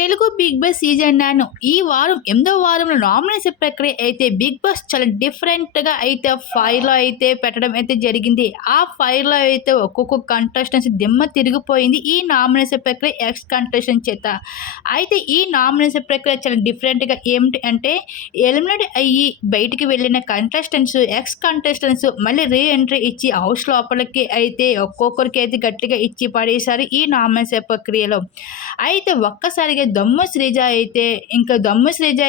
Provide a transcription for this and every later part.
Telugu big boss season నాను ఈ వారం ఎనిమిదో వారంలో నామినేషన్ ప్రక్రియ అయితే బిగ్ బాస్ చాలా డిఫరెంట్గా అయితే ఫైర్లో అయితే పెట్టడం అయితే జరిగింది. ఆ ఫైర్లో అయితే ఒక్కొక్క కంటెస్టెంట్స్ దిమ్మ తిరిగిపోయింది. ఈ నామినేషన్ ప్రక్రియ ఎక్స్ కంటెస్టెంట్ చేత. అయితే ఈ నామినేషన్ ప్రక్రియ చాలా డిఫరెంట్గా ఏమిటి అంటే ఎలిమినేట్ అయ్యి బయటికి వెళ్ళిన కంటెస్టెంట్స్ ఎక్స్ కంటెస్టెంట్స్ మళ్ళీ రీ ఎంట్రీ ఇచ్చి హౌస్ లోపలికి అయితే ఒక్కొక్కరికి అయితే గట్టిగా ఇచ్చి పడేశారు ఈ నామినేషన్ ప్రక్రియలో. అయితే ఒక్కసారిగా దమ్ము శ్రీజ అయితే ఇంకా దమ్ము శ్రీజ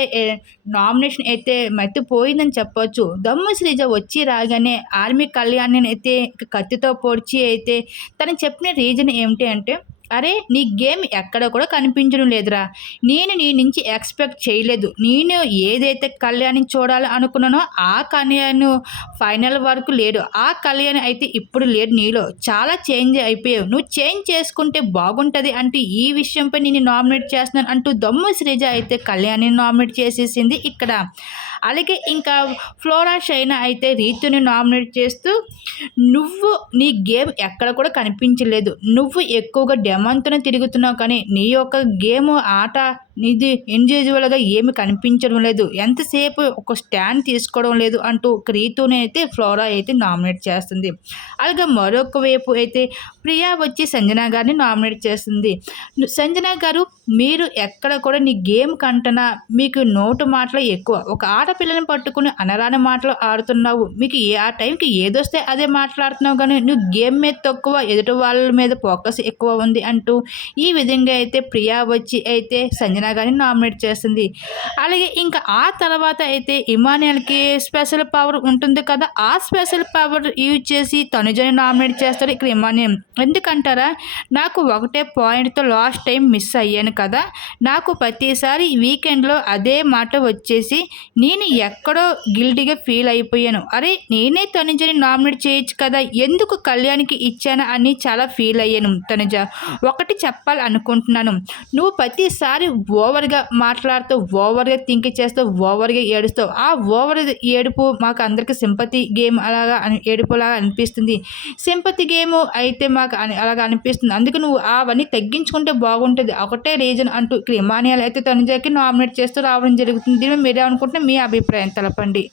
నామినేషన్ అయితే మట్టిపోయిందని చెప్పొచ్చు. దమ్ము శ్రీజ వచ్చి రాగానే ఆర్మీ కళ్యాణ్ అయితే కత్తితో పొడిచి అయితే తను చెప్పిన రీజన్ ఏమిటి అంటే అరే నీ గేమ్ ఎక్కడ కూడా కనిపించడం లేదురా. నేను నీ నుంచి ఎక్స్పెక్ట్ చేయలేదు. నేను ఏదైతే కళ్యాణి చూడాలి అనుకున్నానో ఆ కళ్యాణ్ ఫైనల్ వరకు లేడు. ఆ కళ్యాణ్ అయితే ఇప్పుడు లేడు నీలో. చాలా చేంజ్ అయిపోయావు. నువ్వు చేంజ్ చేసుకుంటే బాగుంటుంది అంటే ఈ విషయంపై నేను నామినేట్ చేస్తున్నాను అంటూ దమ్ము శ్రీజ అయితే కళ్యాణి నామినేట్ చేసేసింది ఇక్కడ. అలాగే ఇంకా ఫ్లోరా షైనా అయితే రీతుని నామినేట్ చేస్తూ నువ్వు నీ గేమ్ ఎక్కడ కూడా కనిపించలేదు. నువ్వు ఎక్కువగా డెమంతోనే తిరుగుతున్నావు కానీ నీ యొక్క గేమ్ ఆట ఇది ఇండివిజువల్గా ఏమి కనిపించడం లేదు. ఎంతసేపు ఒక స్టాండ్ తీసుకోవడం లేదు అంటూ రీతుని అయితే ఫ్లోరా అయితే నామినేట్ చేస్తుంది. అలాగే మరొక వైపు అయితే ప్రియా వచ్చి సంజన గారిని నామినేట్ చేస్తుంది. సంజన గారు మీరు ఎక్కడ కూడా నీ గేమ్ కంటనా మీకు నోటు మాటలు ఎక్కువ. ఒక ఆడపిల్లని పట్టుకుని అనరాని మాటలు ఆడుతున్నావు. మీకు ఏ ఆ టైంకి ఏదొస్తే అదే మాట్లాడుతున్నావు కానీ నువ్వు గేమ్ మీద తక్కువ ఎదుటి వాళ్ళ మీద ఫోకస్ ఎక్కువ ఉంది అంటూ ఈ విధంగా అయితే ప్రియా వచ్చి అయితే సంజన అయినా కానీ నామినేట్ చేస్తుంది అలాగే ఇంకా ఆ తర్వాత అయితే ఇమానియల్కి స్పెషల్ పవర్ ఉంటుంది కదా ఆ స్పెషల్ పవర్ యూజ్ చేసి తనుజని నామినేట్ చేస్తారు ఇక్కడ ఇమానియం ఎందుకంటారా నాకు ఒకటే పాయింట్తో లాస్ట్ టైం మిస్ అయ్యాను కదా నాకు ప్రతిసారి వీకెండ్లో అదే మాట వచ్చేసి నేను ఎక్కడో గిల్టీగా ఫీల్ అయిపోయాను. అరే నేనే తనుజని నామినేట్ చేయొచ్చు కదా ఎందుకు కళ్యాణ్కి ఇచ్చాను అని చాలా ఫీల్ అయ్యాను తనుజ. ఒకటి చెప్పాలనుకుంటున్నాను నువ్వు ప్రతిసారి ఓవర్గా మాట్లాడుతూ ఓవర్గా థింక్ చేస్తూ ఓవర్గా ఏడుస్తావు ఆ ఓవర్ ఏడుపు మాకు అందరికీ సింపతి గేమ్ అలాగా ఏడుపులాగా అనిపిస్తుంది. సింపతి గేమ్ అయితే మాకు అలాగా అనిపిస్తుంది. అందుకే నువ్వు అవన్నీ తగ్గించుకుంటే బాగుంటుంది. ఒకటే రీజన్ అంటూ ఇక్కడ ఇమానియాలు అయితే తనుజాకి నామినేట్ చేస్తూ రావడం జరుగుతుంది. దీని మీరే అనుకుంటే మీ అభిప్రాయం తెలపండి.